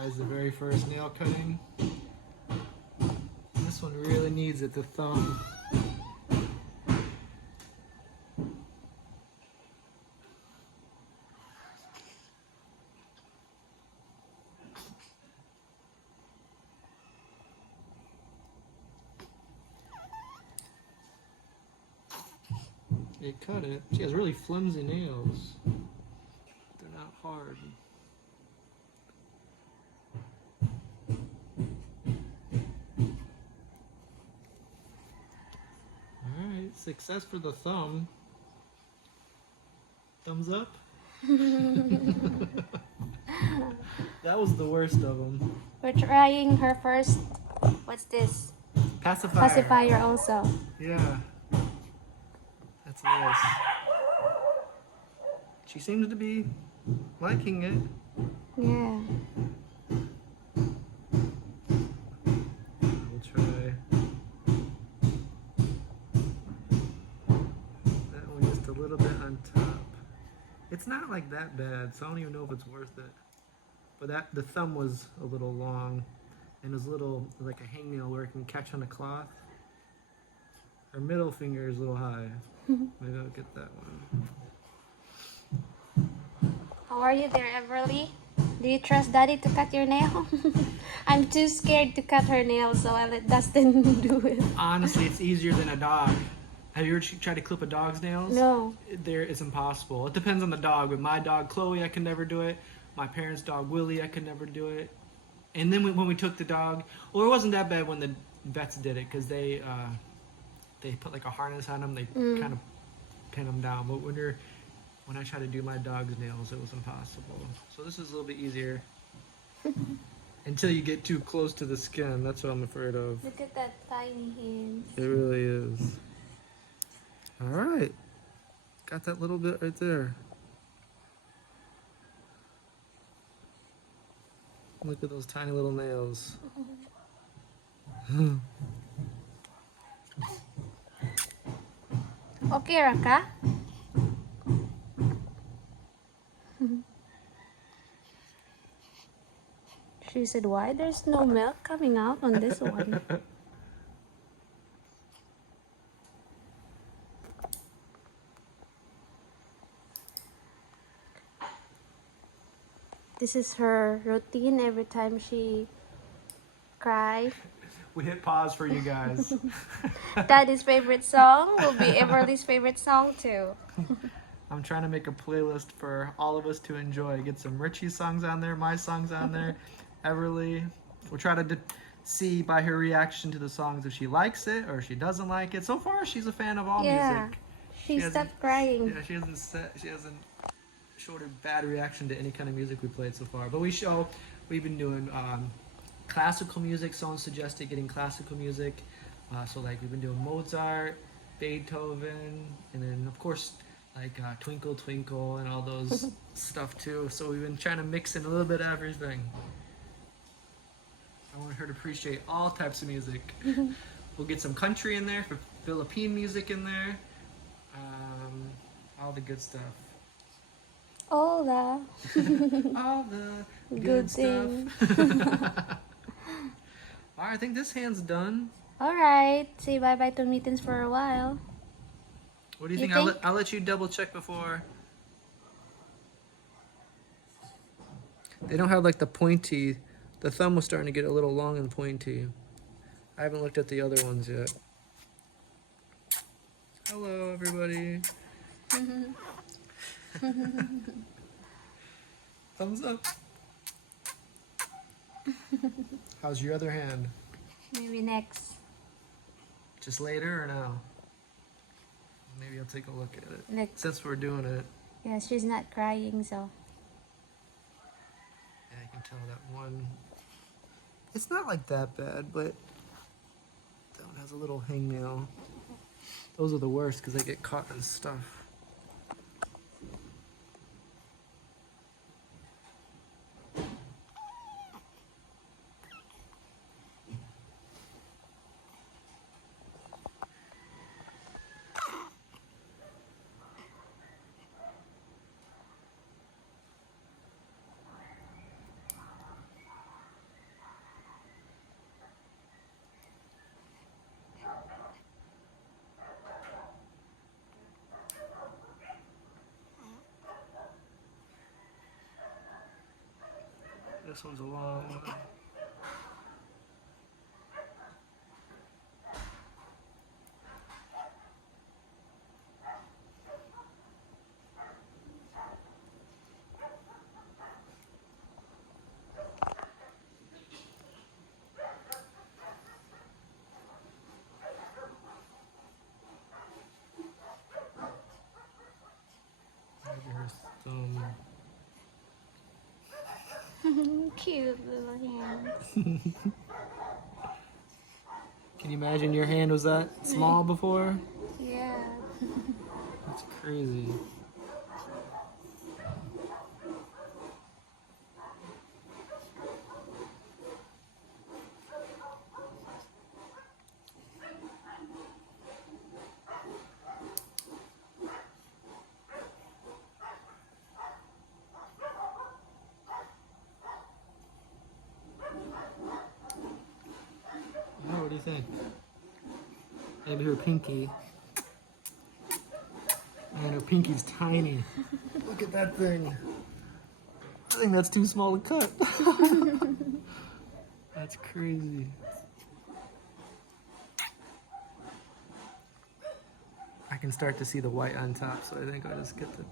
guys, the very first nail cutting. This one really needs it, the thumb. It cut it. She has really flimsy nails. They're not hard. Alright, success for the thumb. Thumbs up? That was the worst of them. We're trying her first. What's this? Pacifier. Pacifier also. Yeah. That's nice. She seems to be liking it. Yeah. We'll try that one just a little bit on top. It's not like that bad, so I don't even know if it's worth it. But the thumb was a little long, and it was a little like a hangnail where it can catch on a cloth. Her middle finger is a little high. Maybe I'll get that one. How are you there, Everly? Do you trust Daddy to cut your nail? I'm too scared to cut her nails, so I let Dustin do it. Honestly, it's easier than a dog. Have you ever tried to clip a dog's nails? No. It's impossible. It depends on the dog. With my dog, Chloe, I can never do it. My parents' dog, Willie, I could never do it. And then when we took the dog, well, it wasn't that bad when the vets did it, because they put like a harness on them. They kind of pin them down. But when I tried to do my dog's nails, it was impossible. So this is a little bit easier. Until you get too close to the skin. That's what I'm afraid of. Look at that tiny hand. It really is. All right. Got that little bit right there. Look at those tiny little nails. Okay, Raka? She said, why there's no milk coming out on this one? This is her routine every time she cries. We hit pause for you guys. Daddy's favorite song will be Everly's favorite song too. I'm trying to make a playlist for all of us to enjoy. Get some Richie songs on there, my songs on there, Everly. We'll try to see by her reaction to the songs if she likes it or if she doesn't like it. So far, she's a fan of all music. She stopped crying. Yeah, she hasn't showed a bad reaction to any kind of music we played so far. But we've been doing classical music. Someone suggested getting classical music. So like we've been doing Mozart, Beethoven, and then of course like Twinkle Twinkle and all those stuff too. So we've been trying to mix in a little bit of everything. I want her to appreciate all types of music. We'll get some country in there, Philippine music in there, all the good stuff. All the All the good stuff. Alright, I think this hand's done. Alright, say bye-bye to Mittens for a while. What do you think? I'll let you double check before. They don't have like the pointy. The thumb was starting to get a little long and pointy. I haven't looked at the other ones yet. Hello, everybody. Thumbs up. How's your other hand? Maybe next. Just later or now? Maybe I'll take a look at it. Next. Since we're doing it. Yeah, she's not crying, so. Yeah, I can tell that one. It's not like that bad, but that one has a little hangnail. Those are the worst because they get caught in stuff. This one's a long one. Maybe her thumb. Cute little hands. Can you imagine your hand was that small before? Yeah. That's crazy. Oh, what do you think? Maybe her pinky. Man, her pinky's tiny. Look at that thing. I think that's too small to cut. That's crazy. I can start to see the white on top, so I think I'll just get the...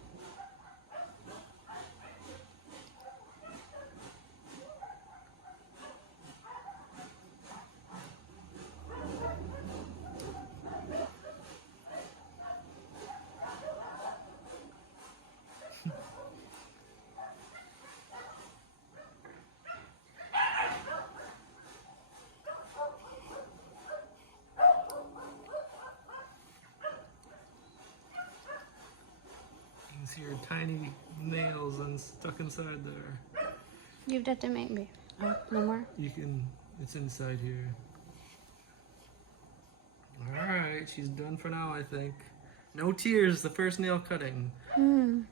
You can see her tiny nails stuck inside there. Give that to me. Oh, no more? You can, it's inside here. Alright, she's done for now, I think. No tears, the first nail cutting. Hmm.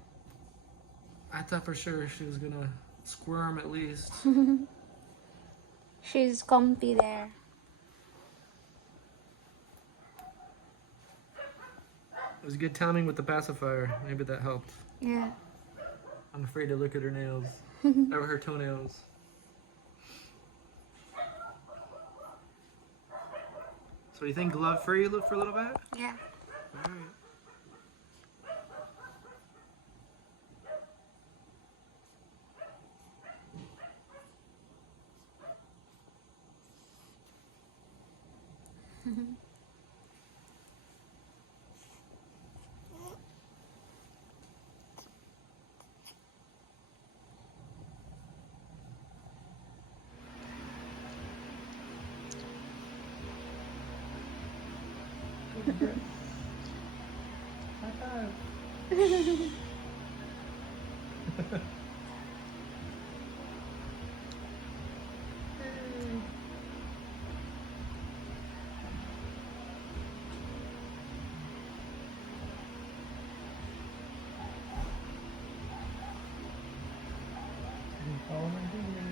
I thought for sure she was gonna squirm at least. She's comfy there. It was good timing with the pacifier. Maybe that helped. Yeah. I'm afraid to look at her nails. Or her toenails. So you think glove free for a little bit? Yeah. Alright. High five. Follow my finger.